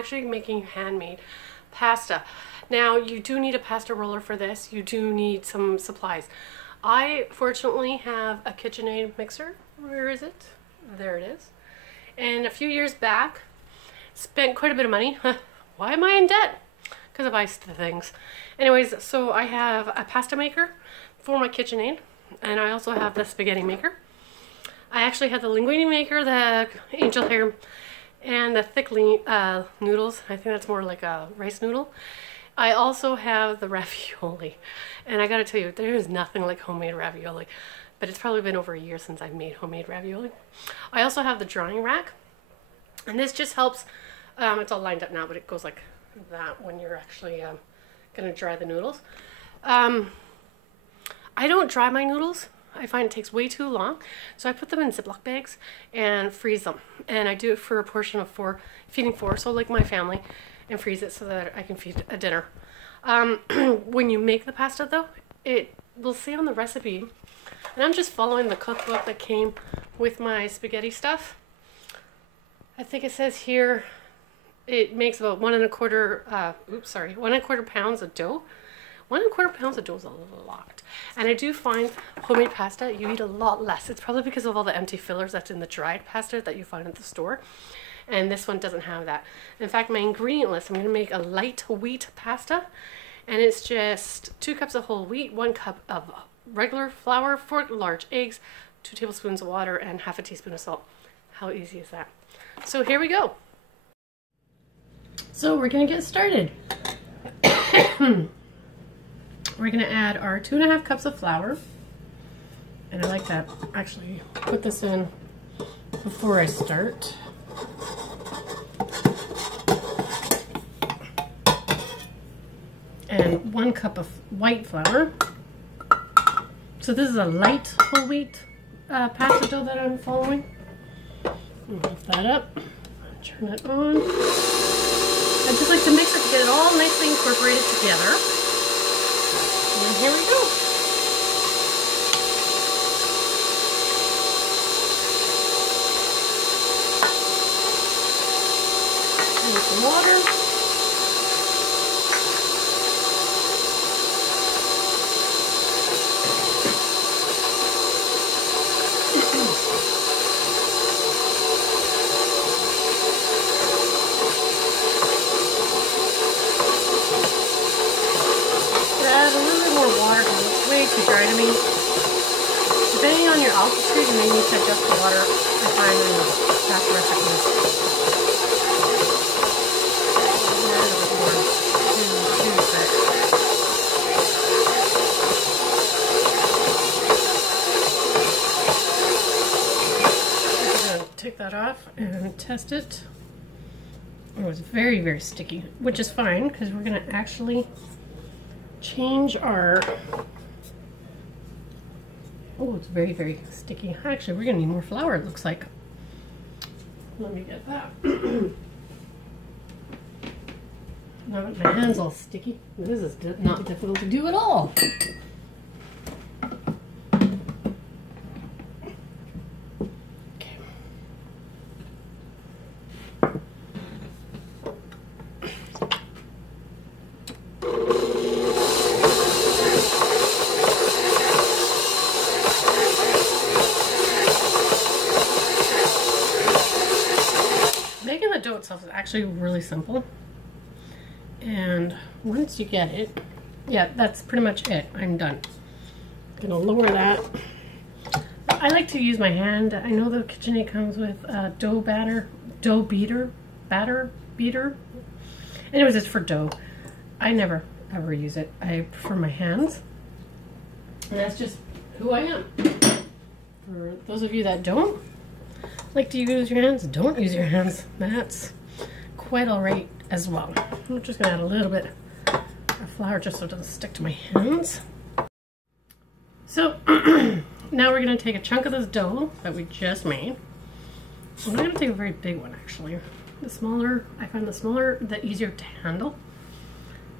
actually making handmade pasta. Now you do need a pasta roller for this. You do need some supplies. I fortunately have a KitchenAid mixer. Where is it? There it is. And a few years back, spent quite a bit of money. Why am I in debt? Because I buy things. Anyways, so I have a pasta maker for my KitchenAid, and I also have the spaghetti maker. I actually have the linguine maker, the angel hair, and the thick noodles. I think that's more like a rice noodle. I also have the ravioli, and I gotta tell you, there is nothing like homemade ravioli, but it's probably been over a year since I've made homemade ravioli. I also have the drying rack, and this just helps. It's all lined up now, but it goes like that when you're actually gonna dry the noodles. I don't dry my noodles. I find it takes way too long, so I put them in Ziploc bags and freeze them. And I do it for a portion of feeding four, so like my family, and freeze it so that I can feed a dinner. When you make the pasta though, it will say on the recipe, and I'm just following the cookbook that came with my spaghetti stuff. I think it says here it makes about 1¼ pounds of dough. 1¼ pounds of dough is a lot. And I do find homemade pasta, you eat a lot less. It's probably because of all the empty fillers that's in the dried pasta that you find at the store. And this one doesn't have that. In fact, my ingredient list, I'm going to make a light wheat pasta. And it's just 2 cups of whole wheat, 1 cup of regular flour, 4 large eggs, 2 tablespoons of water, and ½ teaspoon of salt. How easy is that? So here we go. So we're going to get started. We're going to add our 2½ cups of flour. And I like that. Actually, put this in before I start. And 1 cup of white flour. So this is a light whole wheat pasta dough that I'm following. Lift that up. Turn it on. I just like to mix it to get it all nicely incorporated together. And here we go. And some water. Too dry to me. Depending on your altitude, you may need to adjust the water. I find in pasta recipes. I'm going to take that off and test it. It was very, very sticky, which is fine because we're going to actually change our... Oh, it's very, very sticky. Actually, we're going to need more flour, it looks like. Let me get that. Now that my hand's all sticky, this is not difficult to do at all. Making the dough itself is actually really simple, and once you get it, yeah, that's pretty much it. I'm done. I'm gonna lower that. I like to use my hand. I know the KitchenAid comes with a dough beater. Anyways, it's for dough. I never ever use it. I prefer my hands, and that's just who I am. For those of you that don't like to use your hands, don't use your hands. That's quite alright as well. I'm just gonna add a little bit of flour just so it doesn't stick to my hands. So now we're gonna take a chunk of this dough that we just made. I'm gonna take a very big one actually. The smaller, I find the smaller, the easier to handle.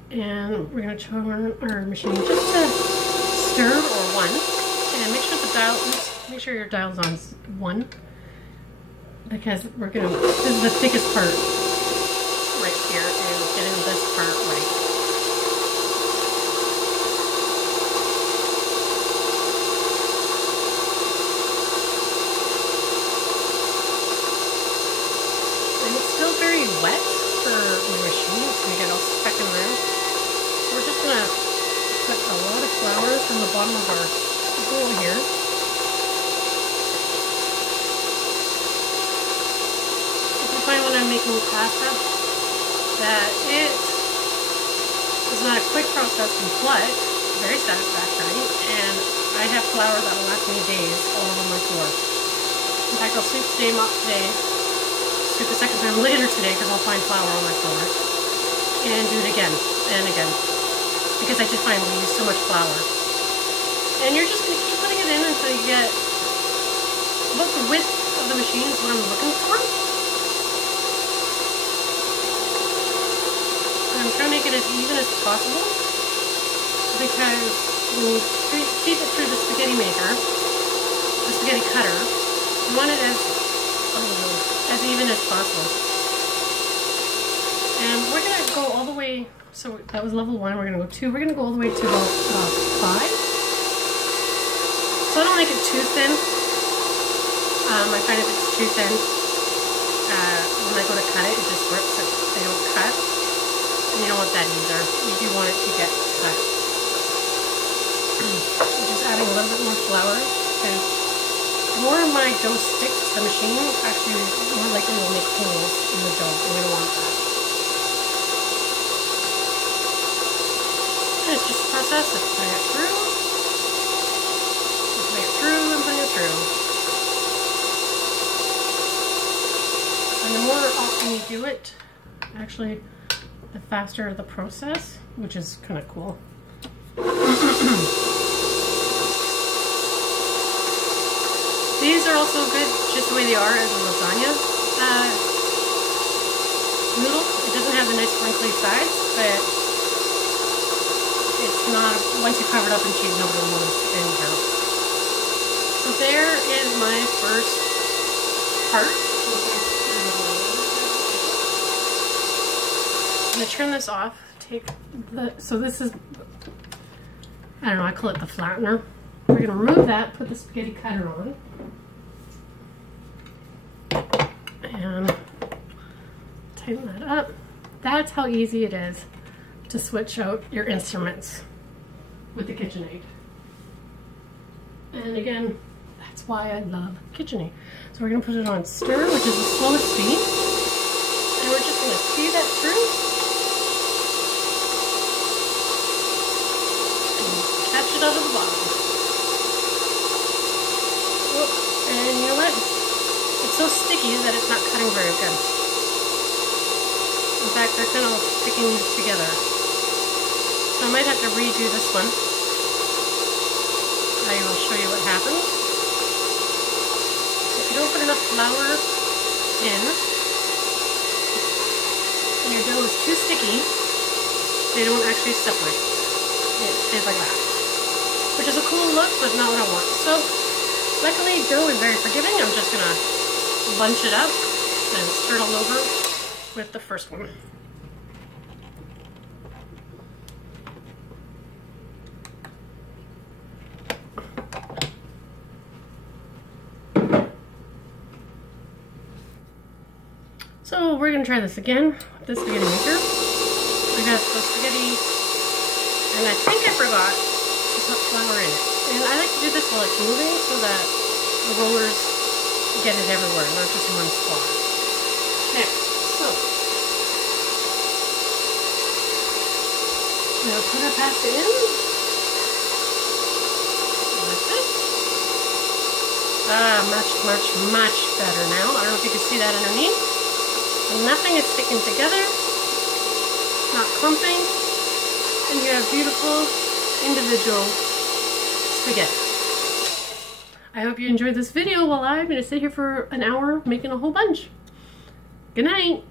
And we're gonna turn our machine just to stir or 1, and make sure your dial's on 1. Because we're gonna, this is the thickest part right here and getting this part right. And it's still very wet for my machine. It's going to get all stuck in there. So we're just going to put a lot of flour from the bottom of our bowl here. I find when I'm making pasta that it is not a quick process, but very satisfactory, and I have flour that will last me days all over my floor. In fact, I'll sweep today, mop today, sweep a second time later today because I'll find flour on my floor, and do it again and again because I just find we use so much flour. And you're just going to keep putting it in until you get about the width of the machine is what I'm looking for. I'm trying to make it as even as possible because when you feed it through the spaghetti maker, the spaghetti cutter, you want it as even as possible. And we're going to go all the way, so that was level 1, we're going to go 2, we're going to go all the way to about 5. So I don't make it too thin. I find if it's too thin, when I go to cut it, it just rips it. They don't cut. And you don't want that either. You do want it to get cut. I'm just adding a little bit more flour because the more my dough sticks to the machine, actually more likely will make holes in the dough, and we don't want that. And it's just a process of putting it through, and putting it through, and putting it through. And the more often you do it, actually, the faster the process, which is kind of cool. These are also good just the way they are as a lasagna noodle. It doesn't have the nice wrinkly sides, but it's not, once you cover it up in cheese, nobody will notice anyhow. So there is my first part. I'm going to turn this off, so this is, I don't know, I call it the flattener. We're going to remove that, put the spaghetti cutter on, and tighten that up. That's how easy it is to switch out your instruments with the KitchenAid. And again, that's why I love KitchenAid. So we're going to put it on stir, which is the slowest speed, and we're just going to feed that through. Catch it out of the bottom. Whoop. And you know what? It's so sticky that it's not cutting very good. In fact, they're kind of sticking together. So I might have to redo this one. I will show you what happens. If you don't put enough flour in, and your dough is too sticky, they don't actually separate. It stays like that. Which is a cool look, but not what I want. So, luckily dough is very forgiving. I'm just going to bunch it up and stir it all over with the first one. So we're going to try this again with the spaghetti maker. I got the spaghetti, and I think I forgot to put flour in it. And I like to do this while it's moving so that the rollers get it everywhere, not just in one spot. Now, so now put our pasta in like this. Much better now. I don't know if you can see that underneath. And nothing is sticking together, not clumping, and you have beautiful individual spaghetti. I hope you enjoyed this video while I'm going to sit here for an hour making a whole bunch. Good night.